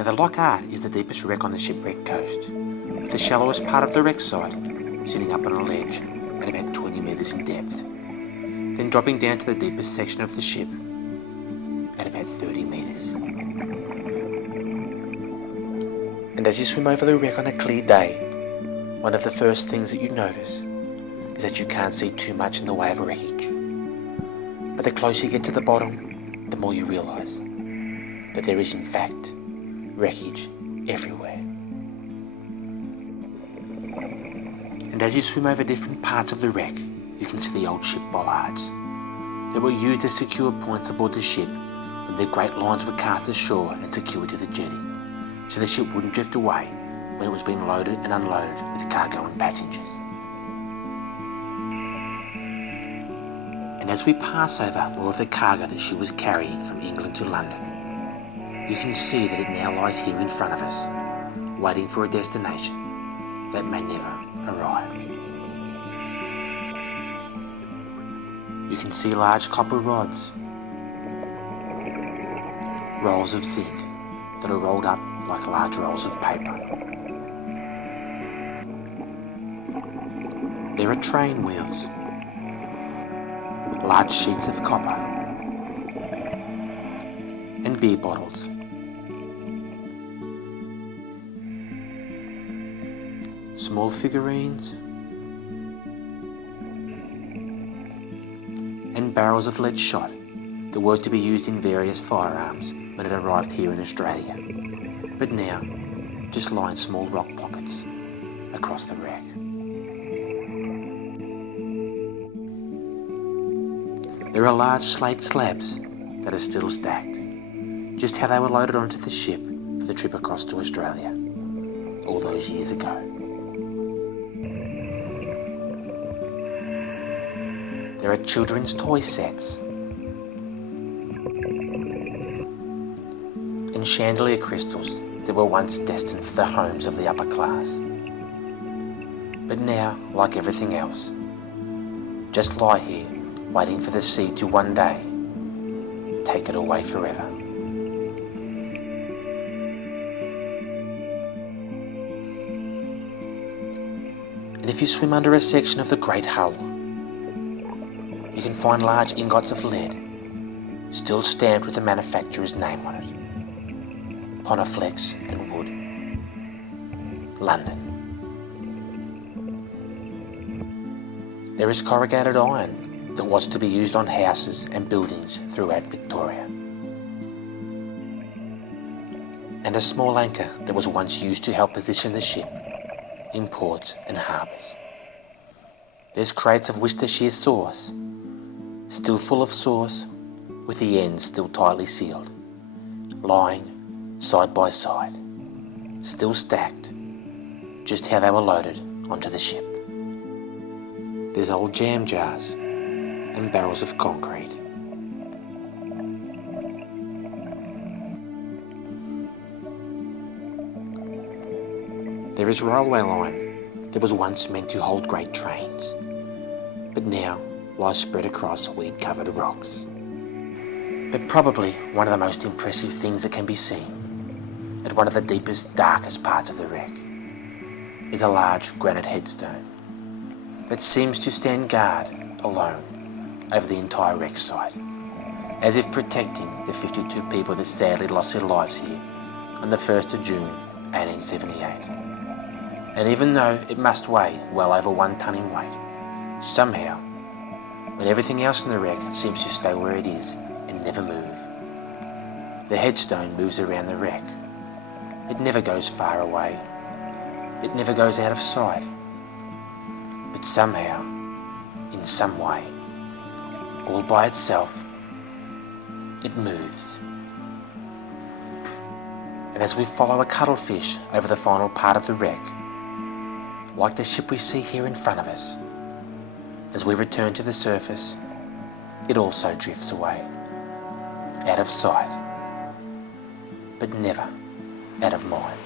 Now the Loch Ard is the deepest wreck on the shipwreck coast, with the shallowest part of the wreck site sitting up on a ledge at about 20 metres in depth, then dropping down to the deepest section of the ship at about 30 metres. And as you swim over the wreck on a clear day, one of the first things that you notice is that you can't see too much in the way of wreckage. But the closer you get to the bottom, the more you realise that there is in fact wreckage everywhere. And as you swim over different parts of the wreck, you can see the old ship bollards that were used as secure points aboard the ship when the great lines were cast ashore and secured to the jetty, so the ship wouldn't drift away when it was being loaded and unloaded with cargo and passengers. And as we pass over more of the cargo that she was carrying from England to London, you can see that it now lies here in front of us, waiting for a destination that may never arrive. You can see large copper rods, rolls of zinc that are rolled up like large rolls of paper. There are train wheels, large sheets of copper, and beer bottles. Small figurines, and barrels of lead shot that were to be used in various firearms when it arrived here in Australia, but now just line small rock pockets across the wreck. There are large slate slabs that are still stacked, just how they were loaded onto the ship for the trip across to Australia all those years ago. There are children's toy sets and chandelier crystals that were once destined for the homes of the upper class, but now, like everything else, just lie here waiting for the sea to one day take it away forever. And if you swim under a section of the Great Hull, you can find large ingots of lead, still stamped with the manufacturer's name on it. Pontifex and Wood, London. There is corrugated iron that was to be used on houses and buildings throughout Victoria. And a small anchor that was once used to help position the ship in ports and harbours. There's crates of Worcestershire sauce, still full of sauce, with the ends still tightly sealed, lying side by side, still stacked, just how they were loaded onto the ship. There's old jam jars and barrels of concrete. There is railway line that was once meant to hold great trains, but now lies spread across weed-covered rocks. But probably one of the most impressive things that can be seen at one of the deepest, darkest parts of the wreck is a large granite headstone that seems to stand guard alone over the entire wreck site, as if protecting the 52 people that sadly lost their lives here on the 1st of June 1878. And even though it must weigh well over 1 tonne in weight, somehow, when everything else in the wreck seems to stay where it is and never move, the headstone moves around the wreck. It never goes far away. It never goes out of sight. But somehow, in some way, all by itself, it moves. And as we follow a cuttlefish over the final part of the wreck, like the ship we see here in front of us, as we return to the surface, it also drifts away, out of sight, but never out of mind.